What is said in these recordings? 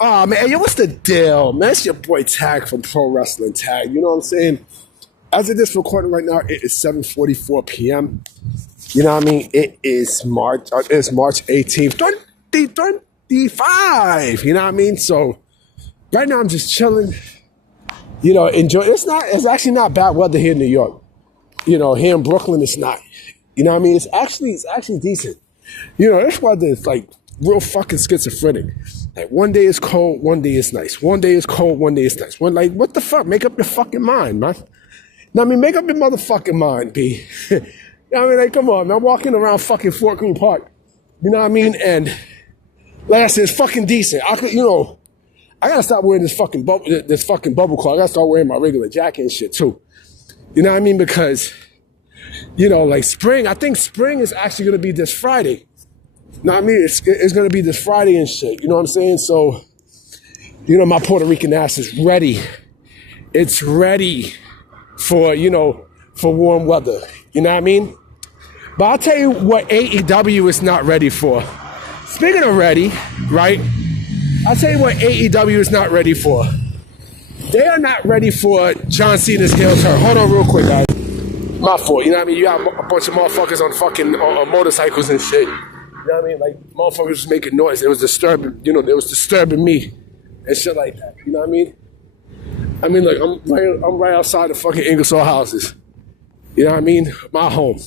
Oh man, yo, what's the deal, man? It's your boy Tag from Pro Wrestling Tag. You know what I'm saying? As of this recording right now, it is 7:44 p.m. You know what I mean? It is March. It's March 18th, 2025. You know what I mean? So right now I'm just chilling. You know, enjoy. It's actually not bad weather here in New York. You know, here in Brooklyn, it's not. You know what I mean? It's actually decent. You know, this weather is like real fucking schizophrenic. Like one day it's cold, one day it's nice. One day it's cold, one day it's nice. Like, what the fuck? Make up your fucking mind, man. Now, I mean, make up your motherfucking mind, B. You know what I mean? Like, come on, man. I'm walking around fucking Fort Greene Park. You know what I mean? And like I said, it's fucking decent. I gotta stop wearing this fucking bubble cloth. I gotta start wearing my regular jacket and shit too. You know what I mean? Because, you know, like spring, I think spring is actually gonna be this Friday. You know what I mean? It's gonna be this Friday and shit. You know what I'm saying? So, you know, my Puerto Rican ass is ready. It's ready for, you know, for warm weather. You know what I mean? But I'll tell you what AEW is not ready for. Speaking of ready, right? I'll tell you what AEW is not ready for. They are not ready for John Cena's heel turn. Hold on real quick, guys. My fault. You know what I mean? You got a bunch of motherfuckers on fucking motorcycles and shit. You know what I mean? Like, motherfuckers was making noise. It was disturbing, you know, it was disturbing me and shit like that. You know what I mean? I mean, like, I'm right outside the fucking Ingersoll houses. You know what I mean? My home.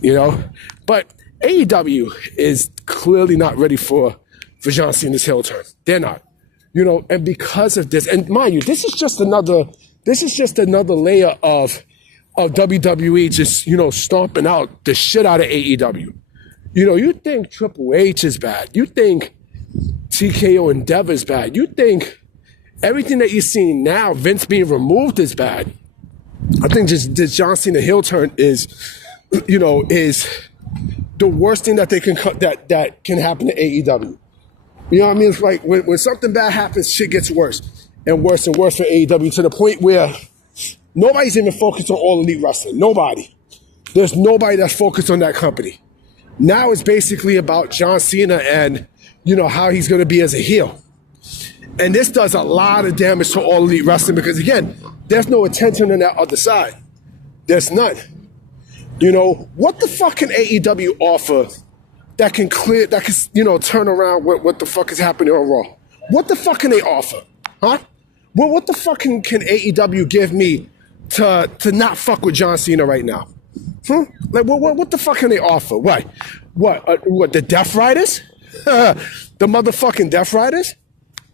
You know? But AEW is clearly not ready for John Cena's heel turn. They're not. You know, and because of this, and mind you, this is just another layer of WWE just, you know, stomping out the shit out of AEW. You know, you think Triple H is bad. You think TKO Endeavor is bad. You think everything that you're seeing now, Vince being removed, is bad. I think just this John Cena heel turn is, you know, is the worst thing that can happen to AEW. You know what I mean? It's like when something bad happens, shit gets worse and worse and worse for AEW to the point where nobody's even focused on All Elite Wrestling. Nobody. There's nobody that's focused on that company. Now it's basically about John Cena and, you know, how he's going to be as a heel. And this does a lot of damage to All Elite Wrestling because, again, there's no attention on that other side. There's none. You know, what the fuck can AEW offer that can, you know, turn around what the fuck is happening on Raw? What the fuck can they offer? Huh? Well, what the fuck can AEW give me to not fuck with John Cena right now? Like, what the fuck can they offer? What, the Death Riders? The motherfucking Death Riders?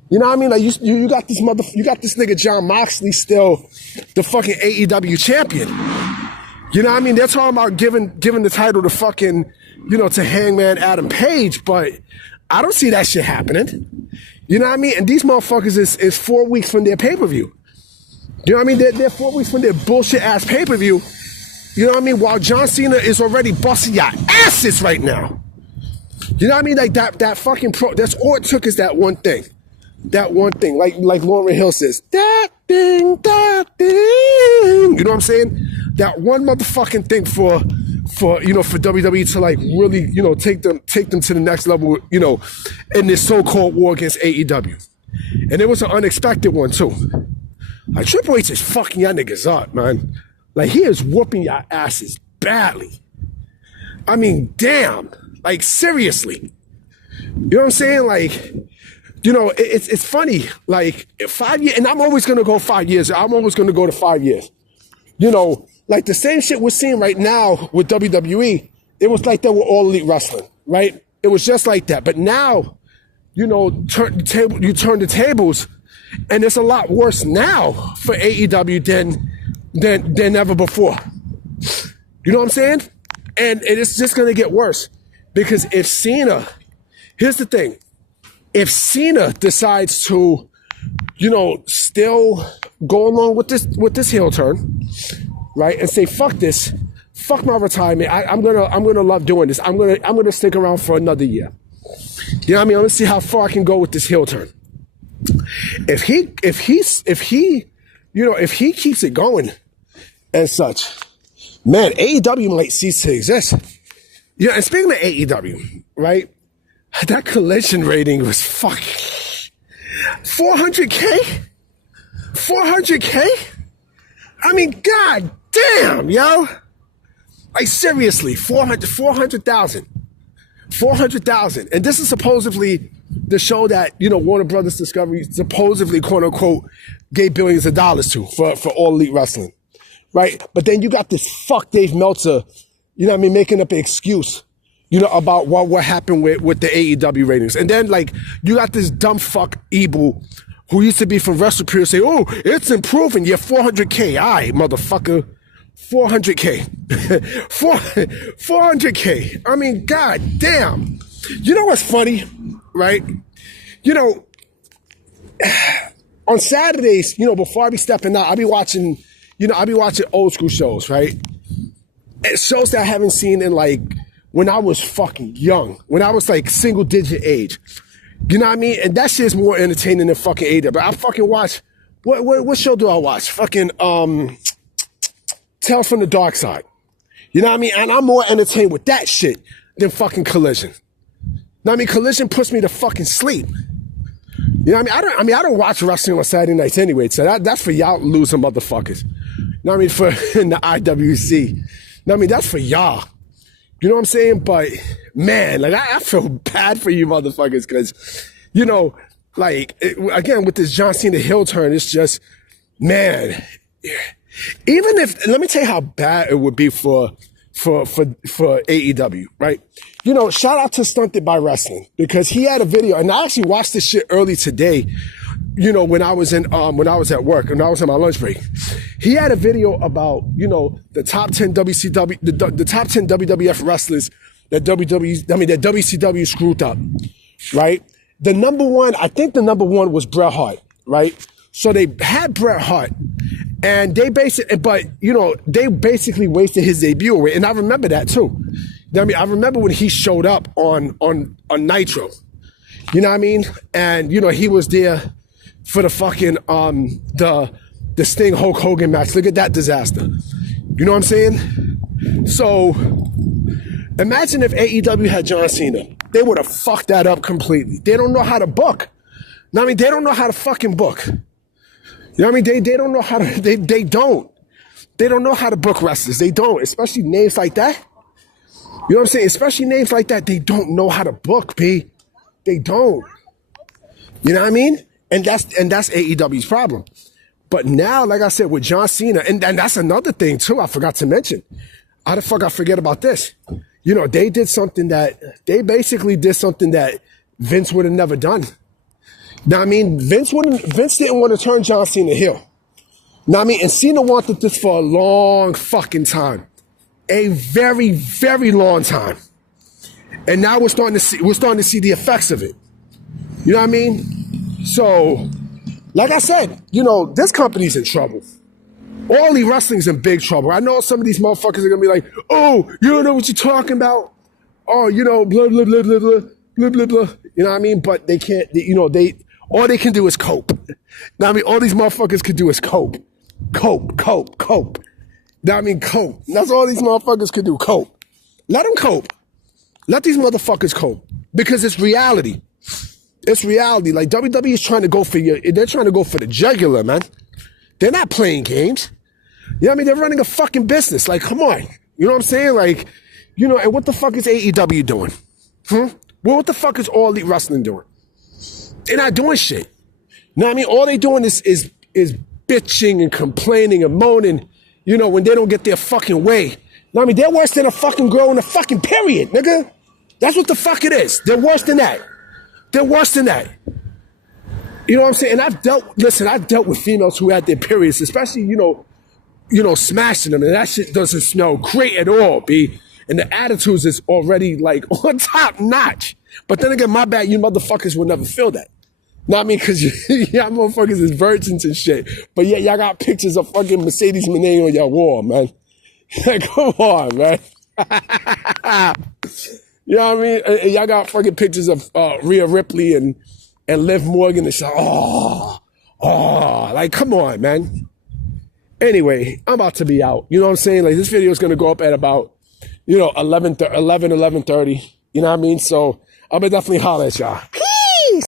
You know what I mean? Like, you got this nigga John Moxley still the fucking AEW champion. You know what I mean? They're talking about giving the title to fucking, you know, to Hangman Adam Page, but I don't see that shit happening. You know what I mean? And these motherfuckers is 4 weeks from their pay-per-view. You know what I mean? They're 4 weeks from their bullshit-ass pay-per-view. You know what I mean? While John Cena is already busting your asses right now. You know what I mean? Like that fucking that's all it took is that one thing. That one thing. Like Lauryn Hill says, that thing. You know what I'm saying? That one motherfucking thing for you know, for WWE to like really, you know, take them to the next level, you know, in this so-called war against AEW. And it was an unexpected one too. Like Triple H is fucking y'all niggas up, man. Like, he is whooping your asses badly. I mean, damn. Like, seriously. You know what I'm saying? Like, you know, it's funny. Like, 5 years, and I'm always going to go 5 years. I'm always going to go to 5 years. You know, like the same shit we're seeing right now with WWE, it was like that with All Elite Wrestling, right? It was just like that. But now, you know, you turn the tables, and it's a lot worse now for AEW than ever before. You know what I'm saying? And it's just going to get worse. Because if Cena, here's the thing. If Cena decides to, you know, still go along with this heel turn, right, and say, fuck this, fuck my retirement, I'm gonna love doing this. I'm gonna stick around for another year. You know what I mean? Let's see how far I can go with this heel turn. If he keeps it going and such, man, AEW might cease to exist. Yeah, and speaking of AEW, right? That collision rating was fucking 400K? 400K? I mean, god damn, yo. Like, seriously, 400,000. 400,000. And this is supposedly the show that, Warner Brothers Discovery supposedly, quote unquote, gave billions of dollars to for All Elite Wrestling. Right? But then you got this fuck Dave Meltzer, making up an excuse, about what happened with the AEW ratings. And then, like, you got this dumb fuck Ebel who used to be from WrestlePure say, oh, it's improving. You're 400K. All right, motherfucker. 400K. 400K. I mean, god damn. You know what's funny, right? On Saturdays, before I be stepping out, I be watching old school shows, right? And shows that I haven't seen in, like, when I was fucking young, when I was like single digit age. You know what I mean? And that shit's more entertaining than fucking AEW. But I fucking watch, what show do I watch? Fucking, Tales from the Dark Side. You know what I mean? And I'm more entertained with that shit than fucking Collision. You know what I mean? Collision puts me to fucking sleep. You know what I mean? I don't watch wrestling on Saturday nights anyway, so that's for y'all losing motherfuckers. You know what I mean? For in the IWC. You know what I mean? That's for y'all. You know what I'm saying? But, man, like, I feel bad for you motherfuckers because, again, with this John Cena heel turn, it's just, man, even if, let me tell you how bad it would be for AEW, right? Shout out to Stunted by Wrestling because he had a video, and I actually watched this shit early today, when I was at work, and I was on my lunch break. He had a video about, the top 10 WCW, the top 10 WWF wrestlers that WCW screwed up, right? I think the number one was Bret Hart, right? So they had Bret Hart, and they basically wasted his debut, and I remember that too. I remember when he showed up on Nitro, you know what I mean? And, he was there for the fucking, the Sting Hulk Hogan match. Look at that disaster. You know what I'm saying? So imagine if AEW had John Cena. They would have fucked that up completely. They don't know how to book. They don't know how to fucking book. You know what I mean? They don't know how to, they don't. They don't know how to book wrestlers. They don't, especially names like that. You know what I'm saying? Especially names like that, they don't know how to book, B. They don't. You know what I mean? And that's AEW's problem. But now, like I said, with John Cena, and that's another thing too, I forgot to mention. How the fuck I forget about this? They basically did something that Vince would have never done. Now, I mean, Vince didn't want to turn John Cena heel. Now, I mean, and Cena wanted this for a long fucking time. A very, very long time. And now we're starting to see the effects of it. You know what I mean? So, like I said, this company's in trouble. All Elite Wrestling's in big trouble. I know some of these motherfuckers are gonna be like, oh, you don't know what you're talking about. Oh, blah, blah, blah, blah, blah, blah, blah, blah. You know what I mean? But they can't, all they can do is cope. Now, I mean, all these motherfuckers can do is cope. Cope. Now, I mean, cope. That's all these motherfuckers can do, cope. Let them cope. Let these motherfuckers cope. Because it's reality. It's reality. Like, WWE is trying to go for they're trying to go for the jugular, man. They're not playing games. You know what I mean? They're running a fucking business. Like, come on. You know what I'm saying? Like, and what the fuck is AEW doing? Well, what the fuck is All Elite Wrestling doing? They're not doing shit. You know what I mean? All they doing is bitching and complaining and moaning, when they don't get their fucking way. You know what I mean? They're worse than a fucking girl in a fucking period, nigga. That's what the fuck it is. They're worse than that. They're worse than that. You know what I'm saying? And I've dealt with females who had their periods, especially, smashing them. And that shit doesn't smell great at all, B. And the attitudes is already, like, on top notch. But then again, my bad, you motherfuckers will never feel that. Know what I mean? Because y'all motherfuckers is virgins and shit. But yeah, y'all got pictures of fucking Mercedes Moné on your wall, man. Like, come on, man. You know what I mean? And y'all got fucking pictures of Rhea Ripley and Liv Morgan and shit. Like, come on, man. Anyway, I'm about to be out. You know what I'm saying? Like, this video is going to go up at about, 11:30. You know what I mean? So I'm gonna definitely holler at y'all.